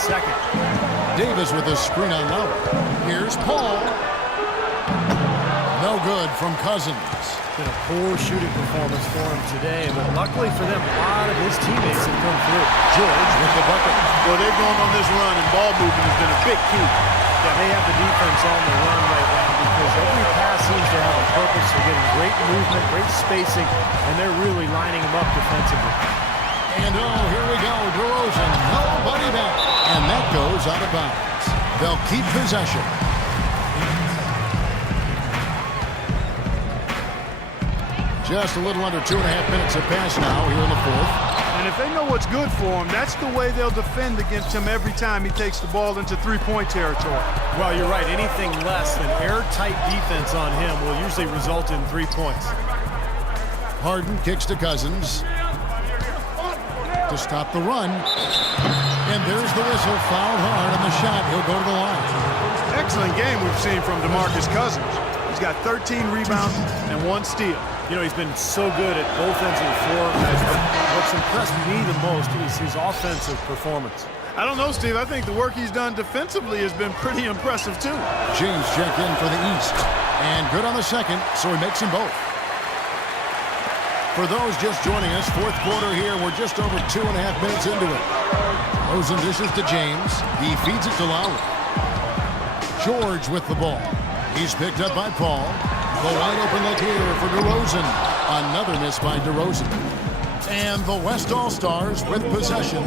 second. Davis with a screen on Lowry. Here's Paul. No good from Cousins. Been a poor shooting performance for him today, but luckily for them, a lot of his teammates have come through. George with the bucket. Well, they're going on this run, and ball movement has been a big key. Yeah, they have the defense on the run right now because every pass seems to have a purpose. They're getting great movement, great spacing, and they're really lining them up defensively. And oh, here we go, DeRozan, nobody back. And that goes out of bounds. They'll keep possession. Just a little under 2.5 minutes have passed now here in the fourth. And if they know what's good for him, that's the way they'll defend against him every time he takes the ball into three-point territory. Well, you're right. Anything less than airtight defense on him will usually result in 3 points. Harden kicks to Cousins to stop the run. And there's the whistle, fouled hard on the shot. He'll go to the line. Excellent game we've seen from DeMarcus Cousins. He's got 13 rebounds and 1 steal. You know, he's been so good at both ends of the floor. What's impressed me the most is his offensive performance. I don't know, Steve. I think the work he's done defensively has been pretty impressive, too. James check in for the East. And good on the second, so he makes them both. For those just joining us, fourth quarter here, we're just over 2.5 minutes into it. Rosen dishes to James. He feeds it to Lowry. George with the ball. He's picked up by Paul. The wide open look here for DeRozan. Another miss by DeRozan. And the West All-Stars with possession.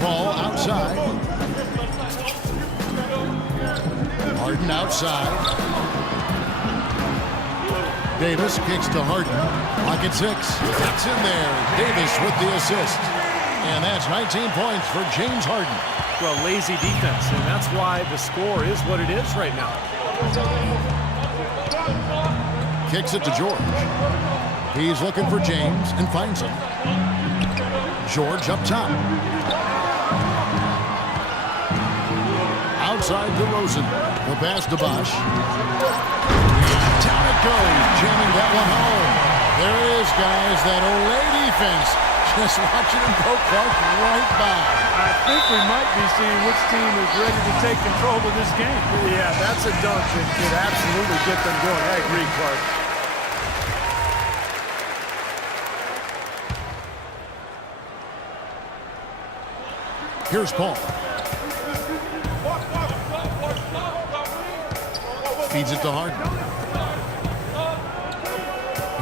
Ball outside. Harden outside. Davis kicks to Harden. Pocket 6. It's in there. Davis with the assist. And that's 19 points for James Harden. Well, lazy defense, and that's why the score is what it is right now. Kicks it to George. He's looking for James and finds him. George up top. Outside DeRozan. The pass to Bosh. Down it goes, jamming that one home. There it is, guys, that Olay defense. Just watching him go Clark right by. I think we might be seeing which team is ready to take control of this game. Yeah, that's a dunk that could absolutely get them going. I agree, Clark. Here's Paul. Feeds it to Harden.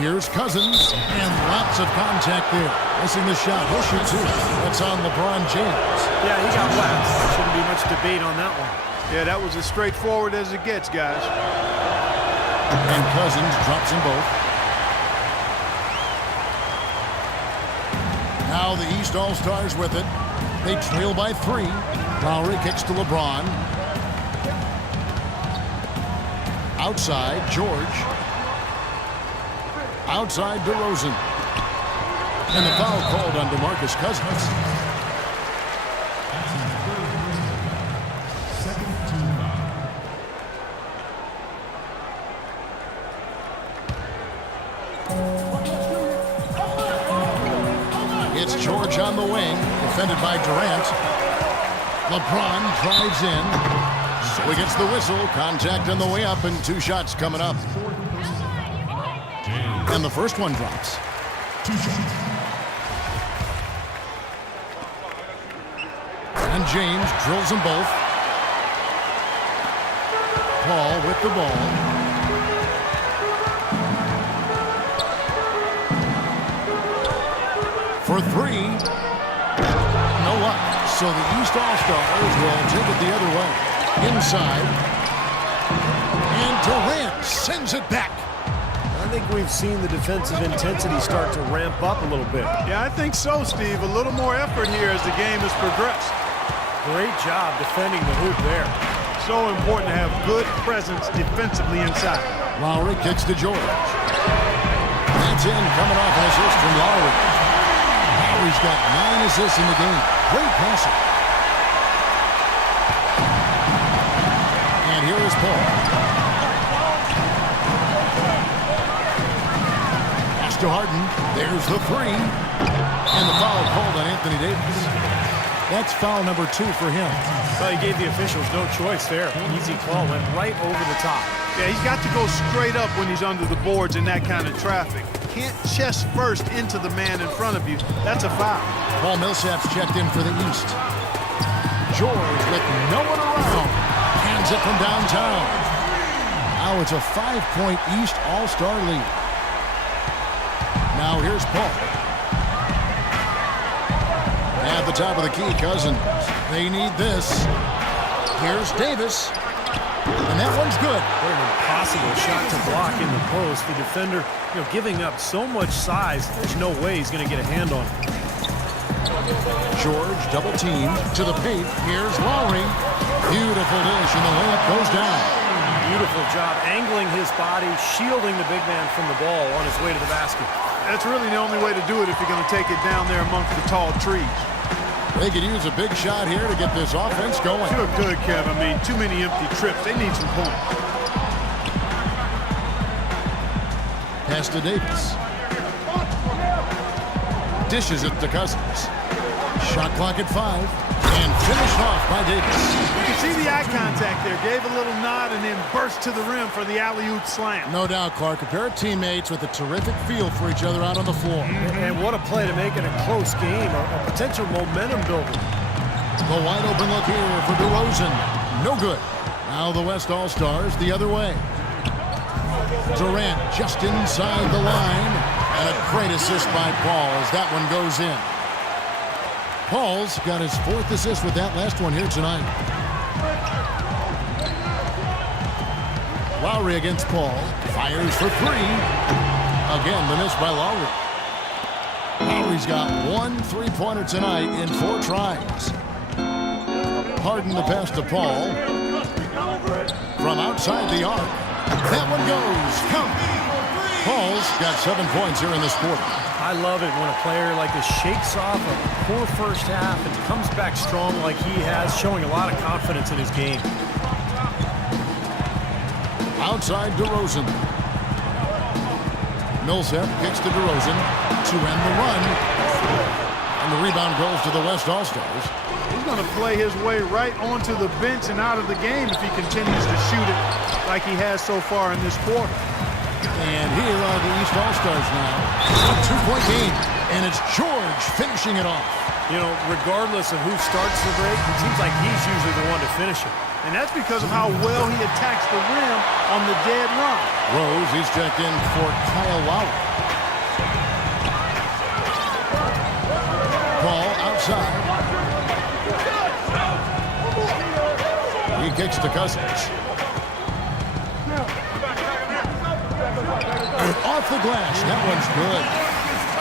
Here's Cousins, and lots of contact there. Missing the shot. He'll shoot two. That's on LeBron James. Yeah, he got waxed. Shouldn't be much debate on that one. Yeah, that was as straightforward as it gets, guys. And Cousins drops them both. Now the East All-Stars with it. They trail by 3. Lowry kicks to LeBron. Outside, George. Outside, DeRozan. And the foul called on DeMarcus Cousins. It's George on the wing, defended by Durant. LeBron drives in. So he gets the whistle. Contact on the way up, and 2 shots coming up. And the first one drops. 2 shots. And James drills them both. Paul with the ball. For 3. No luck. So the East All-Stars will take it the other way. Inside. And Durant sends it back. I think we've seen the defensive intensity start to ramp up a little bit. Yeah, I think so, Steve. A little more effort here as the game has progressed. Great job defending the hoop there. So important to have good presence defensively inside. Lowry kicks to George. That's in, coming off an assist from Lowry. Lowry's got 9 assists in the game. Great passing. And here is Paul. To Harden. There's the 3. And the foul called on Anthony Anthony Davis. That's foul number 2 for him. Well, he gave the officials no choice there. Easy call, went right over the top. Yeah, he's got to go straight up when he's under the boards in that kind of traffic. Can't chest first into the man in front of you. That's a foul. Paul Millsap's checked in for the East. George with no one around. Hands it from downtown. Now it's a 5-point East All-Star lead. Now here's Paul. At the top of the key, Cousins. They need this. Here's Davis. And that one's good. What an impossible shot to block in the post. The defender, giving up so much size, there's no way he's going to get a hand on it. George double teamed to the paint. Here's Lowry. Beautiful dish, and the layup goes down. Beautiful job angling his body, shielding the big man from the ball on his way to the basket. That's really the only way to do it if you're going to take it down there amongst the tall trees. They could use a big shot here to get this offense going. Sure good, Kev. I mean, too many empty trips. They need some points. Pass to Davis. Dishes it to Cousins. Shot clock at 5. And finished off by Davis. You can see the eye contact there. Gave a little nod and then burst to the rim for the alley-oop slam. No doubt, Clark. A pair of teammates with a terrific feel for each other out on the floor. And what a play to make it a close game, a potential momentum builder. The wide open look here for DeRozan. No good. Now the West All-Stars the other way. Durant just inside the line. And a great assist by Paul as that one goes in. Paul's got his 4th assist with that last one here tonight. Lowry against Paul. Fires for 3. Again, the miss by Lowry. Lowry's got 1 3-pointer tonight in 4 tries. Harden the pass to Paul. From outside the arc. That one goes. Count. Paul's got 7 points here in this quarter. I love it when a player like this shakes off a poor first half and comes back strong like he has, showing a lot of confidence in his game. Outside DeRozan. Millsap kicks to DeRozan to end the run. And the rebound goes to the West All-Stars. He's going to play his way right onto the bench and out of the game if he continues to shoot it like he has so far in this quarter. And here are the East All-Stars now. A 2-point game, and it's George finishing it off. Regardless of who starts the break, it seems like he's usually the one to finish it. And that's because of how well he attacks the rim on the dead run. Rose, he's checked in for Kyle Lowry. Paul outside. He kicks to Cousins. And off the glass, that one's good.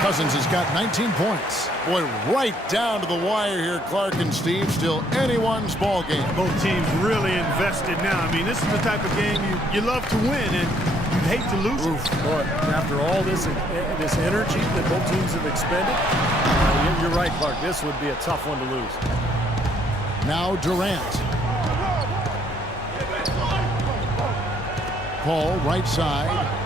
Cousins has got 19 points. Boy, right down to the wire here, Clark and Steve. Still anyone's ball game. Both teams really invested now. I mean, this is the type of game you love to win, and you'd hate to lose it. Boy, after all this energy that both teams have expended, you're right, Clark. This would be a tough one to lose. Now Durant. Paul, right side.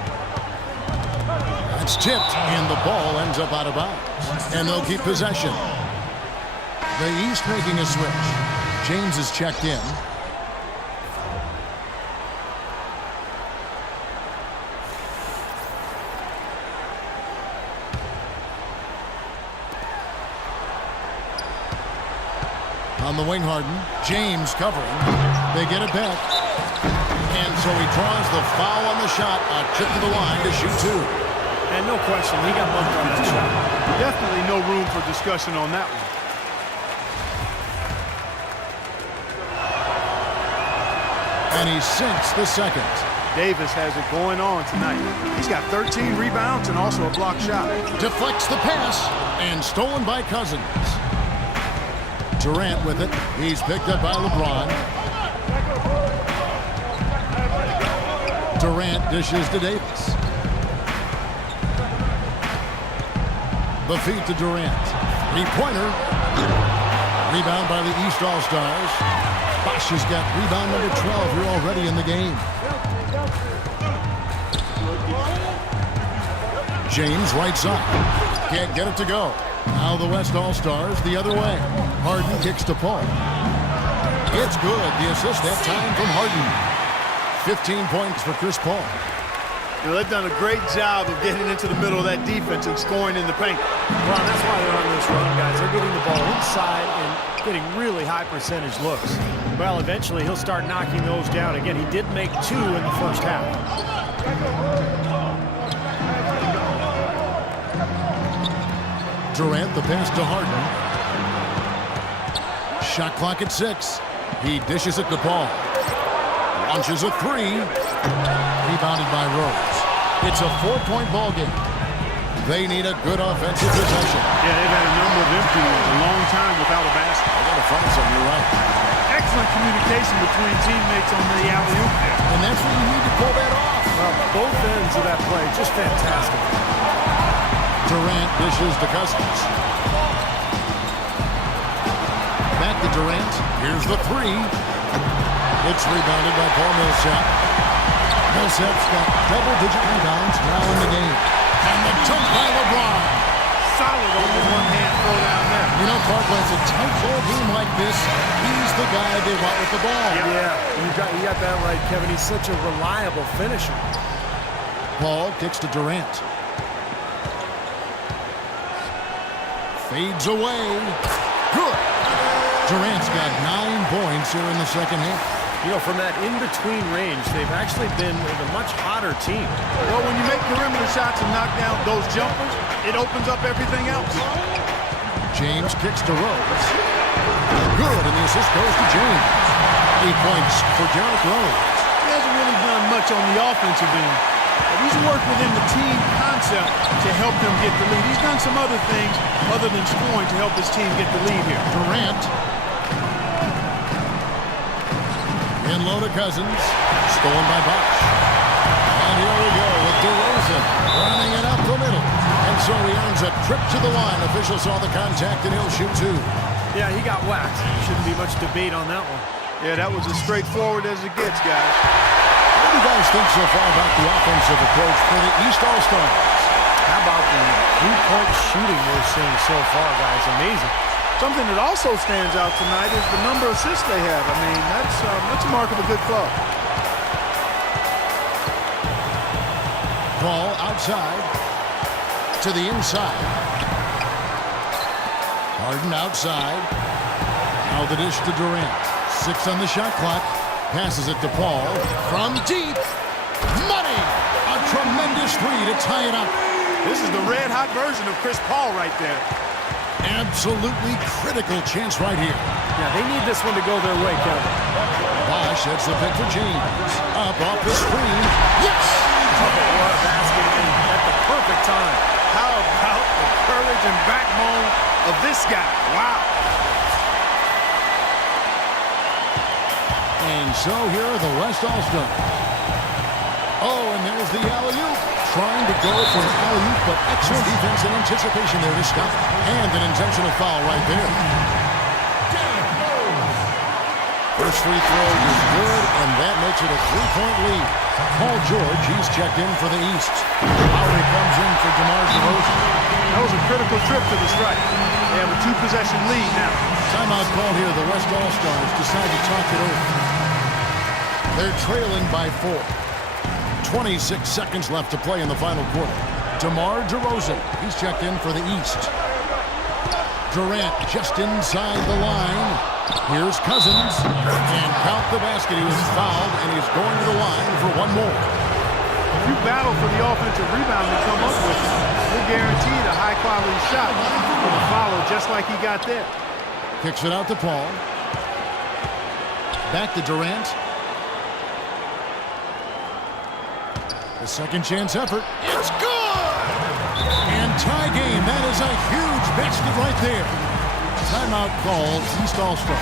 It's tipped, and the ball ends up out of bounds. And they'll keep possession. The East making a switch. James is checked in. On the wing, Harden. James covering. They get it back. And so he draws the foul on the shot. A trip to the line to shoot 2. And no question, he got bumped on that shot. Definitely no room for discussion on that one. And he sinks the second. Davis has it going on tonight. He's got 13 rebounds and also a block shot. Deflects the pass and stolen by Cousins. Durant with it. He's picked up by LeBron. Durant dishes to Davis. The feed to Durant. 3-pointer. Rebound by the East All-Stars. Bosch has got rebound number 12 here already in the game. James right side. Can't get it to go. Now the West All-Stars the other way. Harden kicks to Paul. It's good. The assist that time from Harden. 15 points for Chris Paul. You know, they've done a great job of getting into the middle of that defense and scoring in the paint. Well, that's why they're on this run, guys. They're getting the ball inside and getting really high percentage looks. Well, eventually he'll start knocking those down. Again, he did make 2 in the first half. Durant, the pass to Harden. Shot clock at 6. He dishes it to Paul. Launches a 3. Rebounded by Rose. It's a 4-point ball game. They need a good offensive possession. Yeah, they've had a number of empty ones, a long time without a basket. They got to find something, you're right. Excellent communication between teammates on the alley-oop there. And that's what you need to pull that off. Well, both ends of that play, just fantastic. Durant dishes to Cousins. Back to Durant. Here's the 3. It's rebounded by Paul Millsap. Millsap's got double-digit rebounds now in the game. And the dunk by LeBron. Solid on the one-hand throw down there. You know, Clark, when it's a tight ball game like this, he's the guy they want with the ball. Yeah, you got that right, Kevin. He's such a reliable finisher. Paul kicks to Durant. Fades away. Good. Durant's got 9 points here in the second half. You know, from that in-between range, they've actually been a much hotter team. Well, when you make perimeter shots and knock down those jumpers, it opens up everything else. James kicks to Rose. Good, and the assist goes to James. 8 points for Derrick Rose. He hasn't really done much on the offensive end, but he's worked within the team concept to help them get the lead. He's done some other things other than scoring to help his team get the lead here. Durant. In low to Cousins. Stolen by Bosch. And here we go with DeRozan running it up the middle. And so he earns a trip to the line. Officials saw the contact and he'll shoot 2. Yeah, he got whacked. Shouldn't be much debate on that one. Yeah, that was as straightforward as it gets, guys. What do you guys think so far about the offensive approach for the East All-Stars? How about the 3-point shooting we're seeing so far, guys? Amazing. Something that also stands out tonight is the number of assists they have. I mean, that's a mark of a good club. Ball outside to the inside. Harden outside. Now the dish to Durant. 6 on the shot clock. Passes it to Paul. From deep. Money! A tremendous 3 to tie it up. This is the red-hot version of Chris Paul right there. Absolutely critical chance right here. Yeah, they need this one to go their way, Kevin. Bosch heads the pick for James. Up off the screen. Yes! Oh, what a basket at the perfect time. How about the courage and backbone of this guy? Wow. And so here are the West All-Stars. Oh, and there's the alley-oop. Trying to go for an alley-oop, but excellent defense and anticipation there to stop. And an intentional foul right there. First free throw is good, and that makes it a 3-point lead. Paul George, he's checked in for the East. Lowry comes in for DeMar DeRozan. That was a critical trip to the strike. They have a 2-possession lead now. Timeout call here. The West All-Stars decide to talk it over. They're trailing by 4. 26 seconds left to play in the final quarter. DeMar DeRozan, he's checked in for the East. Durant just inside the line. Here's Cousins. And count the basket. He was fouled, and he's going to the line for one more. If you battle for the offensive rebound and come up with it, you're guaranteed a high-quality shot with a follow just like he got there. Kicks it out to Paul. Back to Durant. A second chance effort. It's good! And tie game. That is a huge basket right there. Timeout called. East All-Stars.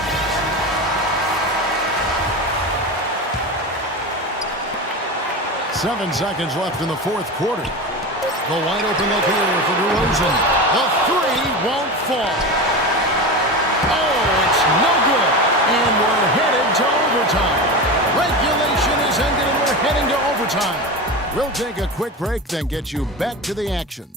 Seven seconds left in the fourth quarter. The wide open look here for DeRozan. The 3 won't fall. Oh, it's no good. And we're headed to overtime. Regulation is ended and we're heading to overtime. We'll take a quick break, then get you back to the action.